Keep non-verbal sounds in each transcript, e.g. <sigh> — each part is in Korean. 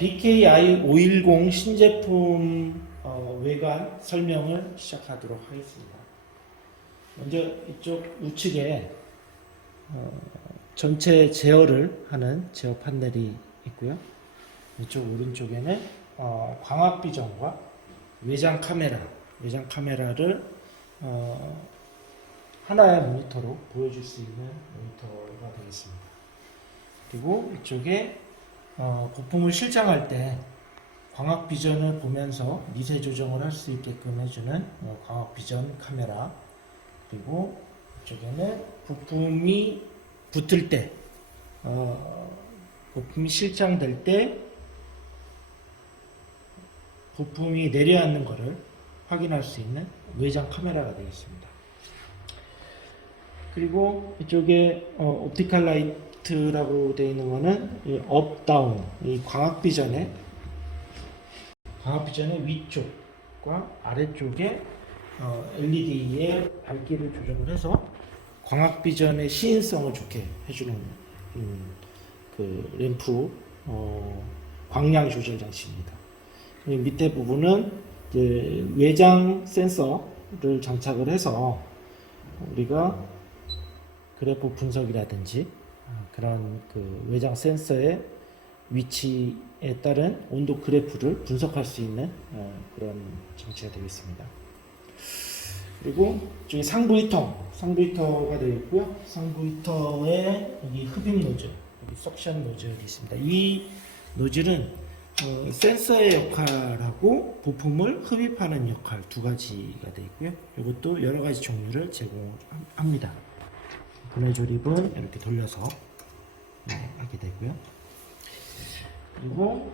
BKI 510 신제품 어, 외관 설명을 시작하도록 하겠습니다. 먼저 이쪽 우측에 어, 전체 제어를 하는 제어 판넬이 있고요. 이쪽 오른쪽에는 어, 광학 비전과 외장 카메라, 외장 카메라를 어, 하나의 모니터로 보여줄 수 있는 모니터가 되겠습니다. 그리고 이쪽에 어, 부품을 실장할 때 광학 비전을 보면서 미세 조정을 할 수 있게끔 해주는 어, 광학 비전 카메라 그리고 이쪽에는 부품이 붙을 때 어, 부품이 실장될 때 부품이 내려앉는 것을 확인할 수 있는 외장 카메라가 되겠습니다. 그리고 이쪽에 어, 옵티컬 라이트 라고 되어 있는 거는 이 업, 다운, 이 광학 비전의 광학 비전의 위쪽과 아래쪽에 어, LED의 밝기를 조정을 해서 광학 비전의 시인성을 좋게 해주는 음, 그 램프 어, 광량 조절 장치입니다. 이 밑에 부분은 외장 센서를 장착을 해서 우리가 그래프 분석이라든지 어, 그런 그 외장 센서의 위치에 따른 온도 그래프를 분석할 수 있는 어, 그런 장치가 되겠습니다. 그리고 저기 상부 히터, 상부 히터가 되어 있고요. 상부 히터에 여기 흡입 노즐, 여기 석션 노즐이 있습니다. 이 노즐은 어, 센서의 역할하고 부품을 흡입하는 역할 두 가지가 되어 있고요. 이것도 여러 가지 종류를 제공합니다. 분해 조립은 이렇게 돌려서 네, 하게 되고요. 그리고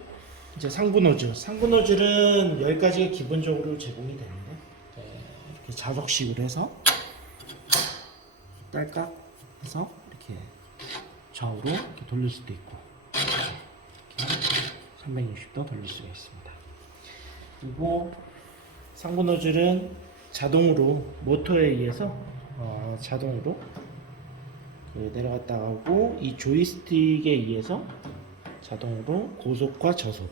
이제 상부 노즐. 상부 노즐은 10가지가 기본적으로 제공이 되는데 네, 이렇게 자석식으로 해서 딸깍 해서 이렇게 좌우로 이렇게 돌릴 수도 있고 이렇게 360도 돌릴 수가 있습니다. 그리고 상부 노즐은 자동으로 모터에 의해서 어, 자동으로 그 내려갔다 하고 이 조이스틱에 의해서 자동으로 고속과 저속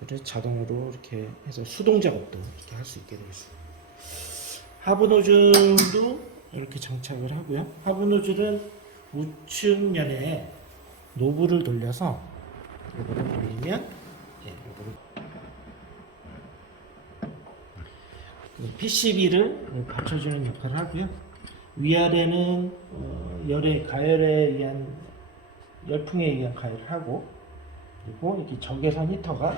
그를 자동으로 이렇게 해서 수동 작업도 이렇게 할 수 있게 되겠습니다. 하부 노즐도 이렇게 장착을 하고요. 하부 노즐은 우측 면에 노브를 돌려서 이거를 돌리면 예, 이거를 PCB를 받쳐주는 역할을 하고요. 위아래는 어, 열의 가열에 의한 열풍에 의한 가열을 하고 그리고 이렇게 적외선 히터가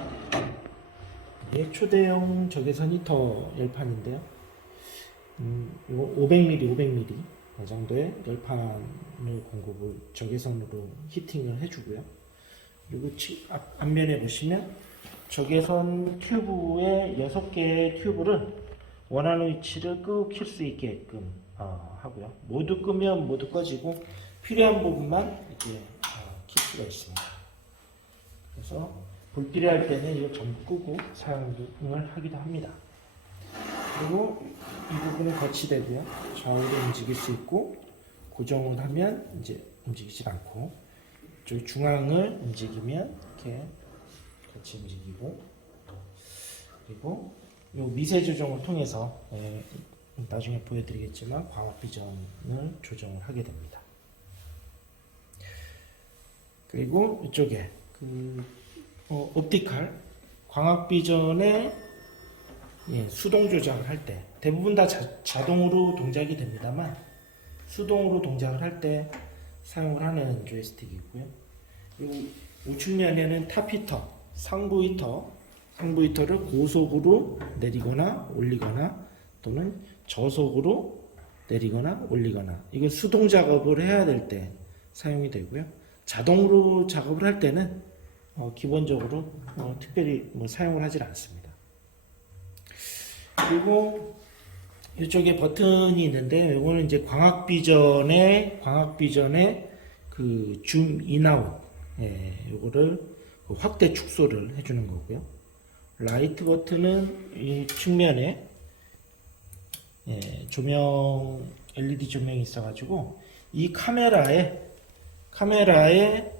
이게 초대형 적외선 히터 열판인데요. 음, 이거 500mm, 500mm 그 정도의 열판을 공급을 적외선으로 히팅을 해주고요. 그리고 치- 앞, 앞면에 보시면 적외선 튜브의 6개의 튜브를 원하는 위치를 끄고 킬수 있게끔 어, 하고요. 모두 끄면 모두 꺼지고 필요한 부분만 이렇게 어, 킬 수가 있습니다. 그래서 불필요할 때는 이걸 전부 끄고 사용을 하기도 합니다. 그리고 이 부분은 거치대고요. 좌우로 움직일 수 있고 고정을 하면 이제 움직이질 않고 저기 중앙을 움직이면 이렇게 같이 움직이고 그리고 요 미세 조정을 통해서 예, 나중에 보여드리겠지만 광학 비전을 조정을 하게 됩니다. 그리고 이쪽에 그 어, 옵티컬 광학 비전의 예, 수동 조작을 할 때 대부분 다 자, 동으로 동작이 됩니다만 수동으로 동작을 할 때 사용을 하는 조이스틱이고요. 그리고 우측면에는 탑 히터, 상부 히터, 상부 히터를 고속으로 내리거나 올리거나 또는 저속으로 내리거나 올리거나 이거 수동 작업을 해야 될 때 사용이 되고요. 자동으로 작업을 할 때는 어, 기본적으로 어, 특별히 뭐 사용을 하질 않습니다. 그리고 이쪽에 버튼이 있는데 이거는 이제 광학 비전의 광학 비전의 그줌 인아웃 예, 요거를 그 확대 축소를 해주는 거고요. 라이트 버튼은 이 측면에 예, 조명 LED 조명이 있어가지고 이 카메라에 카메라에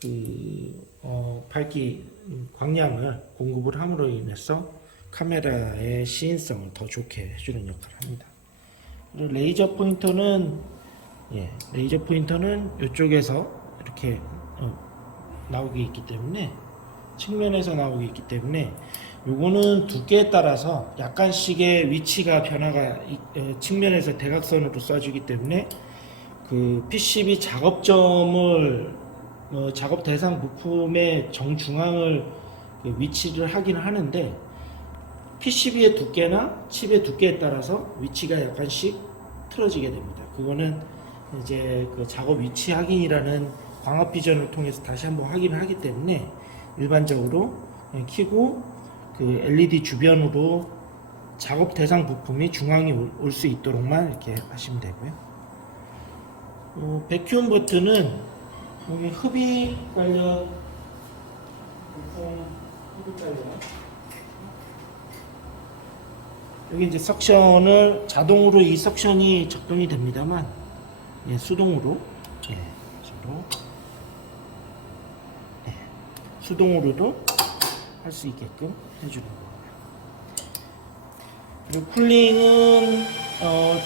그 어, 밝기 음, 광량을 공급을 함으로 인해서 카메라의 시인성을 더 좋게 해주는 역할을 합니다. 그리고 레이저 포인터는 예, 레이저 포인터는 이쪽에서 이렇게 어, 나오게 있기 때문에 측면에서 나오게 있기 때문에 요거는 두께에 따라서 약간씩의 위치가 변화가 측면에서 대각선으로 쏴주기 때문에 그 PCB 작업점을 어, 작업 대상 부품의 정중앙을 그 위치를 하긴 하는데 PCB의 두께나 칩의 두께에 따라서 위치가 약간씩 틀어지게 됩니다. 그거는 이제 그 작업 위치 확인이라는 광합 비전을 통해서 다시 한번 확인을 하기 때문에 일반적으로 키고 그 LED 주변으로 작업 대상 부품이 중앙이 올 수 있도록만 이렇게 하시면 되고요. 어, 백큐um 버튼은 여기 흡입 관련 부품 흡입 관련 여기 이제 석션을 자동으로 이 석션이 작동이 됩니다만 예, 수동으로 예, 저로 예, 수동으로도 할 수 있게끔 해주는 겁니다. 그리고 쿨링은 어,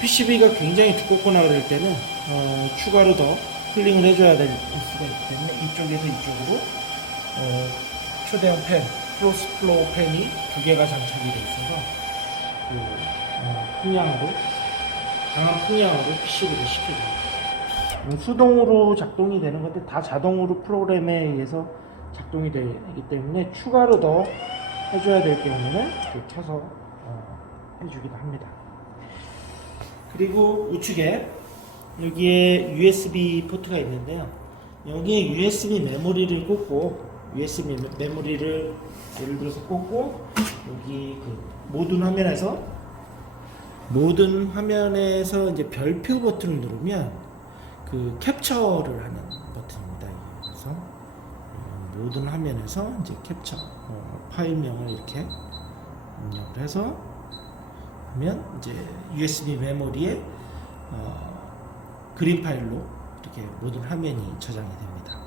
PCB가 굉장히 두껍거나 그럴 때는 어, 추가로 더 쿨링을 해줘야 될 수가 있기 때문에 이쪽에서 이쪽으로 어, 초대형 팬, 크로스 플로우 팬이 두 개가 장착이 돼 있어서 그 어, 풍량으로 강한 풍량으로 PCB를 시켜줍니다. 음, 수동으로 작동이 되는 건데 다 자동으로 프로그램에 의해서 작동이 되기 때문에 추가로 더 해줘야 될 경우는 이렇게 켜서 어, 해주기도 합니다. 그리고 우측에 여기에 USB 포트가 있는데요. 여기에 USB 메모리를 꽂고 USB 메모리를 예를 들어서 꽂고 여기 그 모든 화면에서 모든 화면에서 이제 별표 버튼을 누르면 그 캡처를 하는 버튼입니다. 이게. 그래서 어, 모든 화면에서 이제 캡처 어, 파일명을 이렇게 입력을 해서 하면 이제 USB 메모리에 어, 그림 파일로 이렇게 모든 화면이 저장이 됩니다.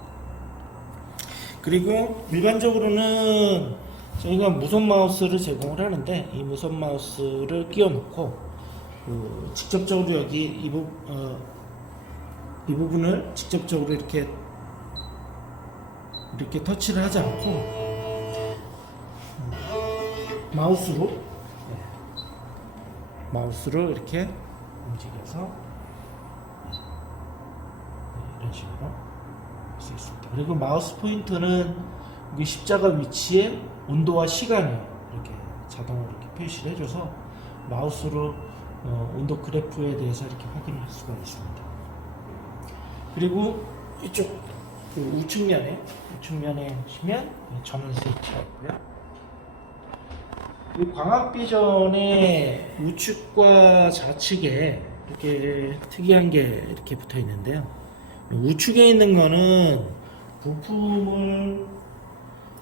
그리고 일반적으로는 저희가 무선 마우스를 제공을 하는데 이 무선 마우스를 끼워 놓고 그 직접적으로 여기 이, 부, 어, 이 부분을 직접적으로 이렇게 이렇게 터치를 하지 않고 음, 마우스로 네, 마우스로 이렇게 움직여서 네, 이런 식으로 할 수 있습니다. 그리고 마우스 포인터는 여기 십자가 위치에 온도와 시간을 이렇게 자동으로 이렇게 표시를 해줘서 마우스로 어, 온도 그래프에 대해서 이렇게 확인을 할 수가 있습니다. 그리고 이쪽 그 우측면에 우측면에 보시면 전원 스위치가 있고요. 이 광학 비전의 우측과 좌측에 이렇게 특이한 게 이렇게 붙어 있는데요. 우측에 있는 거는 부품을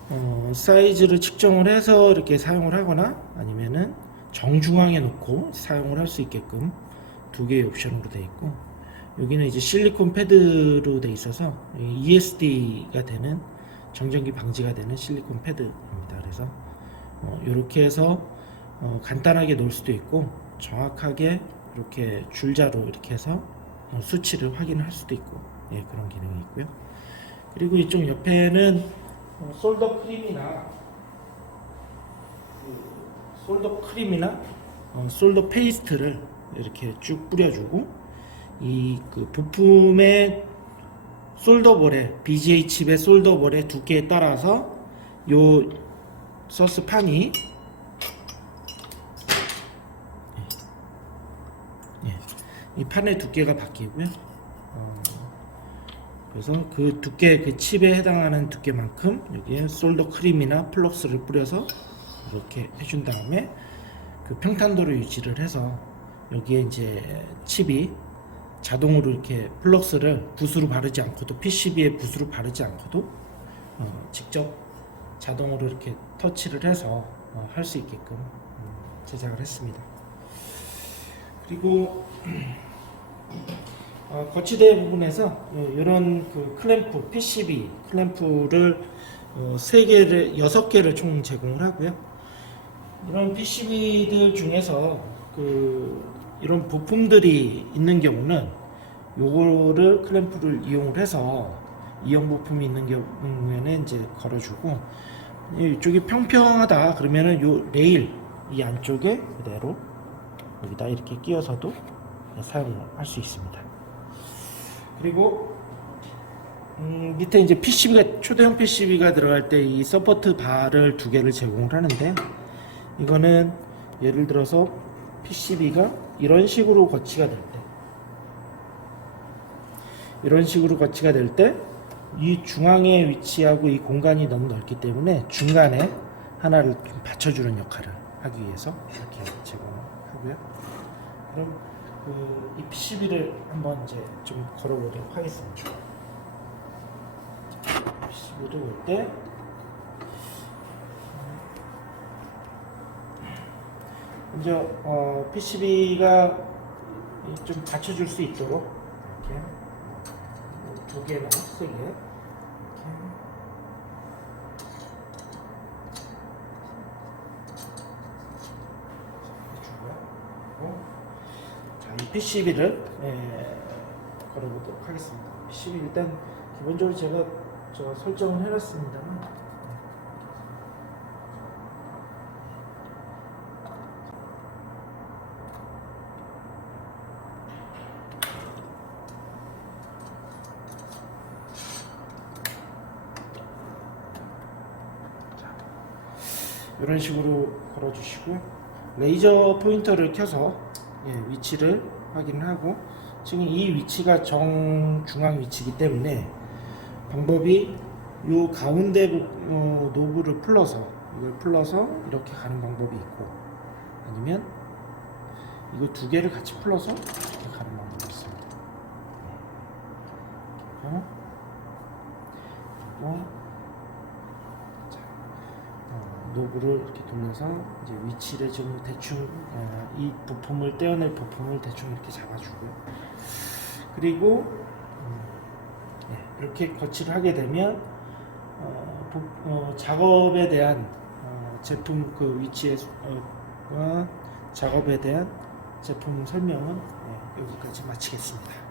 어, 사이즈를 측정을 해서 이렇게 사용을 하거나 아니면은 정중앙에 놓고 사용을 할 수 있게끔 두 개의 옵션으로 되어 있고 여기는 이제 실리콘 패드로 되어 있어서 ESD가 되는 정전기 방지가 되는 실리콘 패드입니다. 그래서 이렇게 해서 어, 간단하게 놓을 수도 있고 정확하게 이렇게 줄자로 이렇게 해서 어, 수치를 확인할 수도 있고 예, 그런 기능이 있고요. 그리고 이쪽 옆에는 어, 솔더 크림이나 그 솔더 크림이나 어, 솔더 페이스트를 이렇게 쭉 뿌려주고 이 그 부품의 솔더볼에 BGA 칩의 솔더볼의 두께에 따라서 요 서스 판이 예, 이 판의 두께가 바뀌고요. 어, 그래서 그 두께 그 칩에 해당하는 두께만큼 여기에 솔더 크림이나 플럭스를 뿌려서 이렇게 해준 다음에 그 평탄도를 유지를 해서 여기에 이제 칩이 자동으로 이렇게 플럭스를 붓으로 바르지 않고도 PCB에 붓으로 바르지 않고도 어, 직접 자동으로 이렇게 터치를 해서 어, 할 수 있게끔 음, 제작을 했습니다. 그리고 <clears throat> 어, 거치대 부분에서 이런 그 클램프 PCB 클램프를 어, 세 개를 여섯 개를 총 제공을 하고요. 이런 PCB들 중에서 그 이런 부품들이 있는 경우는 요거를 클램프를 이용을 해서 이형 부품이 있는 경우에는 이제 걸어주고 이쪽이 평평하다 그러면은 요 레일 이 안쪽에 그대로 여기다 이렇게 끼워서도 사용할 수 있습니다. 그리고 음, 밑에 이제 PCB가 초대형 PCB가 들어갈 때 이 서포트 바를 두 개를 제공을 하는데요. 이거는 예를 들어서 PCB가 이런 식으로 거치가 될 때, 이런 식으로 거치가 될 때, 이 중앙에 위치하고 이 공간이 너무 넓기 때문에 중간에 하나를 좀 받쳐주는 역할을 하기 위해서 이렇게 제공하고요. 그럼 그이 PCB를 한번 이제 좀 걸어보도록 하겠습니다. PCB를 올 때, 먼저 어, PCB가 좀 받쳐줄 수 있도록 이렇게 두 개나 세 개. 자, 이 PCB를 걸어보도록 하겠습니다. PCB 일단 기본적으로 제가 저 설정을 해놨습니다만 이런 식으로 걸어주시고 레이저 포인터를 켜서 예, 위치를 확인하고 지금 이 위치가 정중앙 위치이기 때문에 방법이 요 가운데 부- 어, 노브를 풀러서 이걸 풀러서 이렇게 가는 방법이 있고 아니면 이거 두 개를 같이 풀러서 이렇게 가는 방법이 있습니다. 그리고 그리고 노브를 이렇게 돌려서 이제 위치를 좀 대충 어, 이 부품을 떼어낼 부품을 대충 이렇게 잡아주고요. 그리고 음, 네, 이렇게 거치를 하게 되면 어, 부- 어, 작업에 대한 어, 제품 그 위치에 어, 어, 작업에 대한 제품 설명은 네, 여기까지 마치겠습니다.